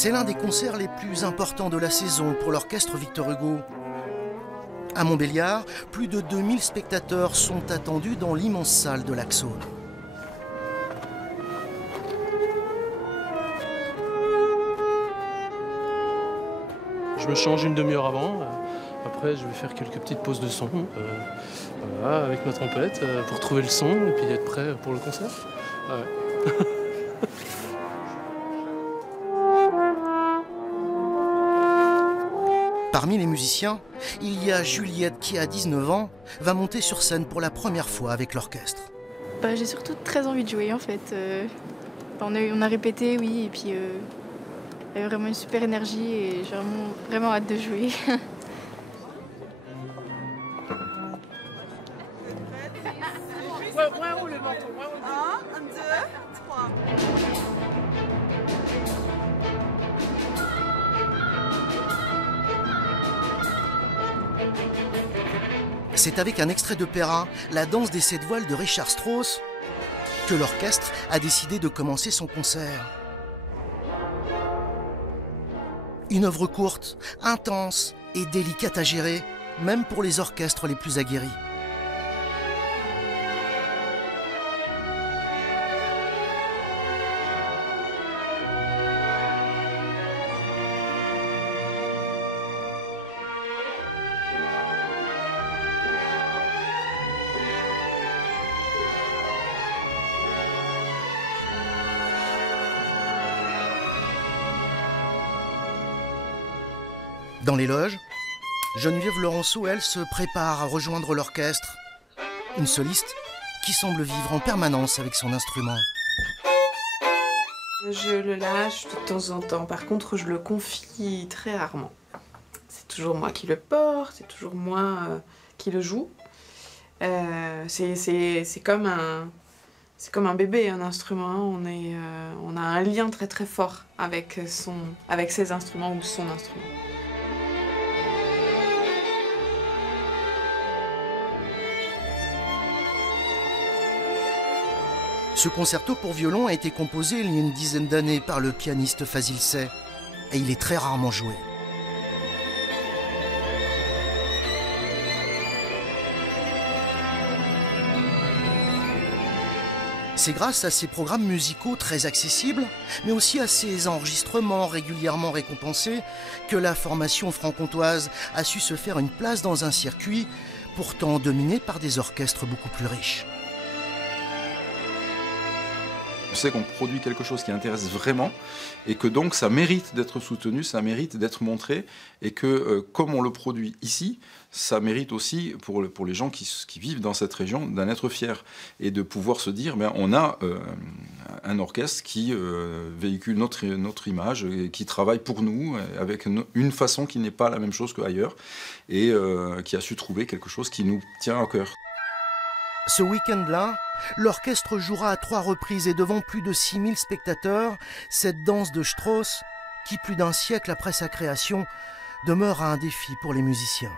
C'est l'un des concerts les plus importants de la saison pour l'orchestre Victor Hugo. À Montbéliard, plus de 2000 spectateurs sont attendus dans l'immense salle de l'Axone. Je me change une demi-heure avant. Après, je vais faire quelques petites pauses de son voilà, avec ma trompette pour trouver le son et puis être prêt pour le concert. Ouais. Parmi les musiciens, il y a Juliette qui, à 19 ans, va monter sur scène pour la première fois avec l'orchestre. J'ai surtout très envie de jouer en fait. On a répété, oui, et puis il y avait vraiment une super énergie et j'ai vraiment hâte de jouer. Moins haut le menton, moins haut. 1, 2, 3. C'est avec un extrait d'opéra, La danse des 7 voiles de Richard Strauss, que l'orchestre a décidé de commencer son concert. Une œuvre courte, intense et délicate à gérer, même pour les orchestres les plus aguerris. Dans les loges, Geneviève Laurenceau, elle, se prépare à rejoindre l'orchestre. Une soliste qui semble vivre en permanence avec son instrument. Je le lâche de temps en temps. Par contre, je le confie très rarement. C'est toujours moi qui le porte, c'est toujours moi qui le joue. C'est comme un bébé, un instrument. On a un lien très très fort avec ses instruments ou son instrument. Ce concerto pour violon a été composé il y a une dizaine d'années par le pianiste Fazil Say, et il est très rarement joué. C'est grâce à ces programmes musicaux très accessibles, mais aussi à ces enregistrements régulièrement récompensés, que la formation franc-comtoise a su se faire une place dans un circuit pourtant dominé par des orchestres beaucoup plus riches. Je sais qu'on produit quelque chose qui intéresse vraiment et que donc ça mérite d'être soutenu, ça mérite d'être montré et que comme on le produit ici, ça mérite aussi pour les gens qui vivent dans cette région d'en être fiers et de pouvoir se dire on a un orchestre qui véhicule notre image et qui travaille pour nous avec une façon qui n'est pas la même chose qu'ailleurs et qui a su trouver quelque chose qui nous tient à cœur. Ce week-end-là, l'orchestre jouera à 3 reprises et devant plus de 6000 spectateurs, cette danse de Strauss, qui plus d'un siècle après sa création, demeure un défi pour les musiciens.